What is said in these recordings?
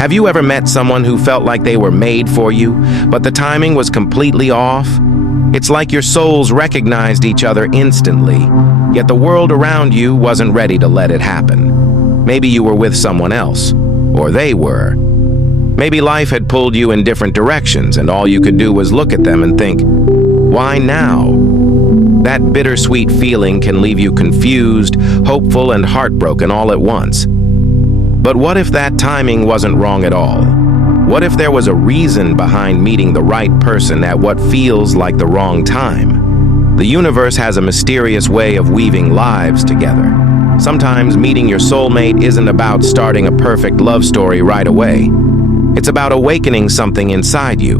Have you ever met someone who felt like they were made for you, but the timing was completely off? It's like your souls recognized each other instantly, yet the world around you wasn't ready to let it happen. Maybe you were with someone else, or they were. Maybe life had pulled you in different directions, and all you could do was look at them and think, why now? That bittersweet feeling can leave you confused, hopeful, and heartbroken all at once. But what if that timing wasn't wrong at all? What if there was a reason behind meeting the right person at what feels like the wrong time? The universe has a mysterious way of weaving lives together. Sometimes meeting your soulmate isn't about starting a perfect love story right away. It's about awakening something inside you.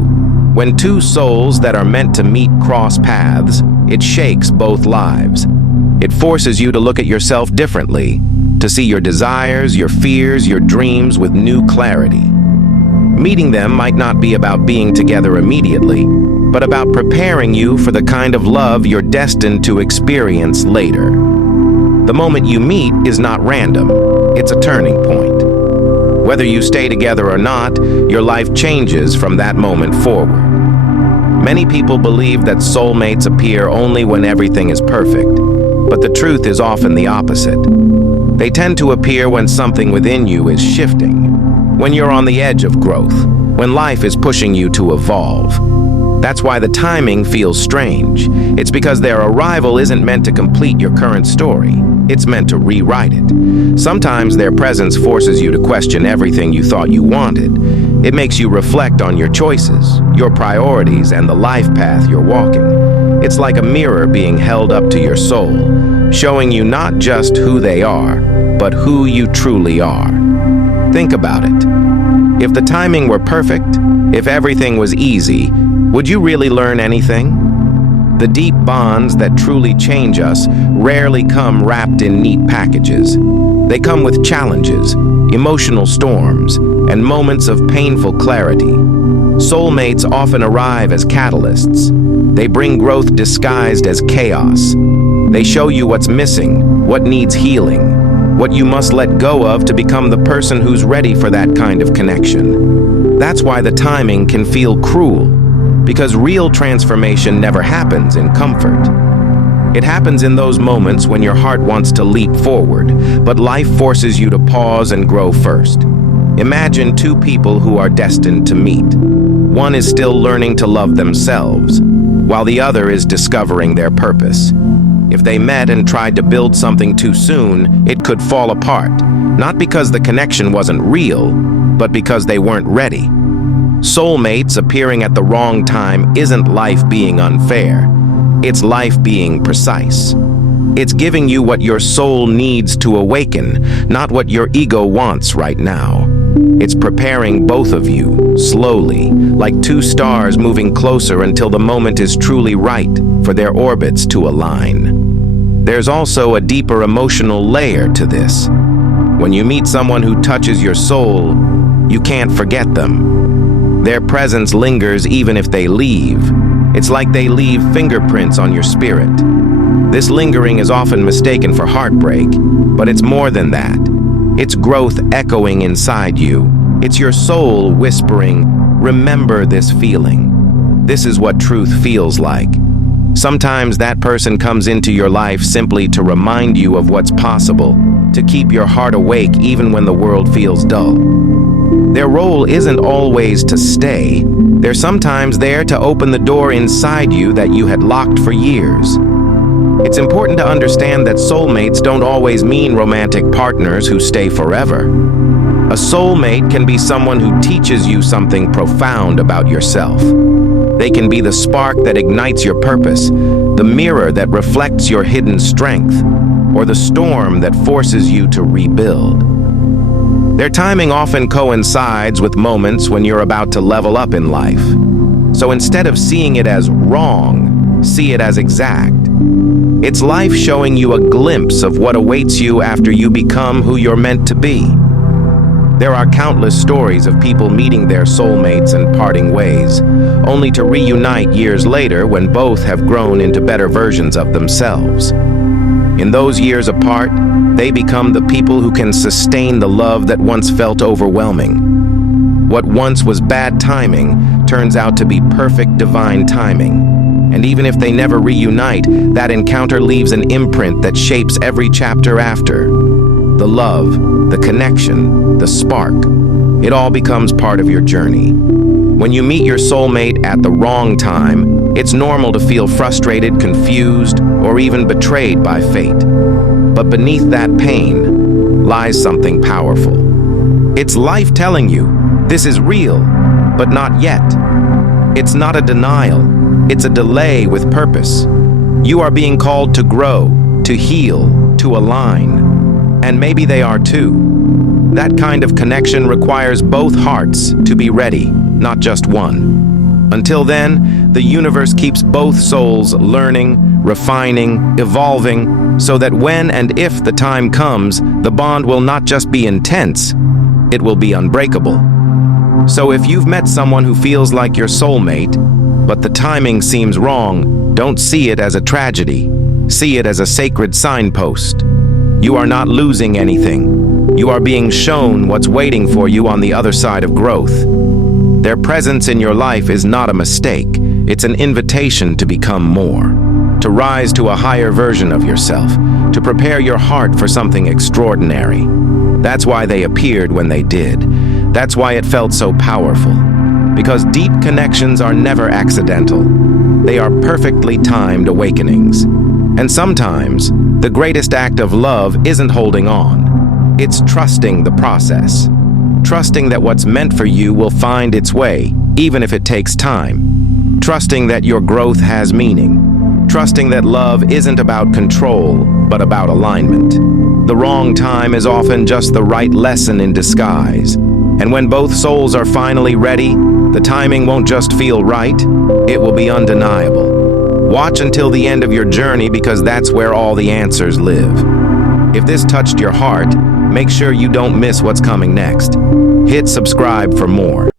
When two souls that are meant to meet cross paths, it shakes both lives. It forces you to look at yourself differently, to see your desires, your fears, your dreams with new clarity. Meeting them might not be about being together immediately, but about preparing you for the kind of love you're destined to experience later. The moment you meet is not random, it's a turning point. Whether you stay together or not, your life changes from that moment forward. Many people believe that soulmates appear only when everything is perfect, but the truth is often the opposite. They tend to appear when something within you is shifting, when you're on the edge of growth, when life is pushing you to evolve. That's why the timing feels strange. It's because their arrival isn't meant to complete your current story. It's meant to rewrite it. Sometimes their presence forces you to question everything you thought you wanted. It makes you reflect on your choices, your priorities, and the life path you're walking. It's like a mirror being held up to your soul, showing you not just who they are, but who you truly are. Think about it. If the timing were perfect, if everything was easy, would you really learn anything? The deep bonds that truly change us rarely come wrapped in neat packages. They come with challenges, emotional storms, and moments of painful clarity. Soulmates often arrive as catalysts. They bring growth disguised as chaos. They show you what's missing, what needs healing, what you must let go of to become the person who's ready for that kind of connection. That's why the timing can feel cruel, because real transformation never happens in comfort. It happens in those moments when your heart wants to leap forward, but life forces you to pause and grow first. Imagine two people who are destined to meet. One is still learning to love themselves, while the other is discovering their purpose. If they met and tried to build something too soon, it could fall apart, not because the connection wasn't real, but because they weren't ready. Soulmates appearing at the wrong time isn't life being unfair. It's life being precise. It's giving you what your soul needs to awaken, not what your ego wants right now. It's preparing both of you, slowly, like two stars moving closer until the moment is truly right for their orbits to align. There's also a deeper emotional layer to this. When you meet someone who touches your soul, you can't forget them. Their presence lingers even if they leave. It's like they leave fingerprints on your spirit. This lingering is often mistaken for heartbreak, but it's more than that. It's growth echoing inside you. It's your soul whispering, "Remember this feeling. This is what truth feels like." Sometimes that person comes into your life simply to remind you of what's possible, to keep your heart awake even when the world feels dull. Their role isn't always to stay. They're sometimes there to open the door inside you that you had locked for years. It's important to understand that soulmates don't always mean romantic partners who stay forever. A soulmate can be someone who teaches you something profound about yourself. They can be the spark that ignites your purpose, the mirror that reflects your hidden strength, or the storm that forces you to rebuild. Their timing often coincides with moments when you're about to level up in life. So instead of seeing it as wrong, see it as exact. It's life showing you a glimpse of what awaits you after you become who you're meant to be. There are countless stories of people meeting their soulmates and parting ways, only to reunite years later when both have grown into better versions of themselves. In those years apart, they become the people who can sustain the love that once felt overwhelming. What once was bad timing turns out to be perfect divine timing. And even if they never reunite, that encounter leaves an imprint that shapes every chapter after. The love, the connection, the spark, it all becomes part of your journey. When you meet your soulmate at the wrong time, it's normal to feel frustrated, confused, or even betrayed by fate. But beneath that pain lies something powerful. It's life telling you, this is real, but not yet. It's not a denial, it's a delay with purpose. You are being called to grow, to heal, to align. And maybe they are too. That kind of connection requires both hearts to be ready, not just one. Until then, the universe keeps both souls learning, refining, evolving, so that when and if the time comes, the bond will not just be intense, it will be unbreakable. So if you've met someone who feels like your soulmate, but the timing seems wrong, don't see it as a tragedy. See it as a sacred signpost. You are not losing anything. You are being shown what's waiting for you on the other side of growth. Their presence in your life is not a mistake. It's an invitation to become more, to rise to a higher version of yourself, to prepare your heart for something extraordinary. That's why they appeared when they did. That's why it felt so powerful. Because deep connections are never accidental. They are perfectly timed awakenings. And sometimes, the greatest act of love isn't holding on. It's trusting the process. Trusting that what's meant for you will find its way, even if it takes time. Trusting that your growth has meaning. Trusting that love isn't about control, but about alignment. The wrong time is often just the right lesson in disguise. And when both souls are finally ready, the timing won't just feel right, it will be undeniable. Watch until the end of your journey because that's where all the answers live. If this touched your heart, make sure you don't miss what's coming next. Hit subscribe for more.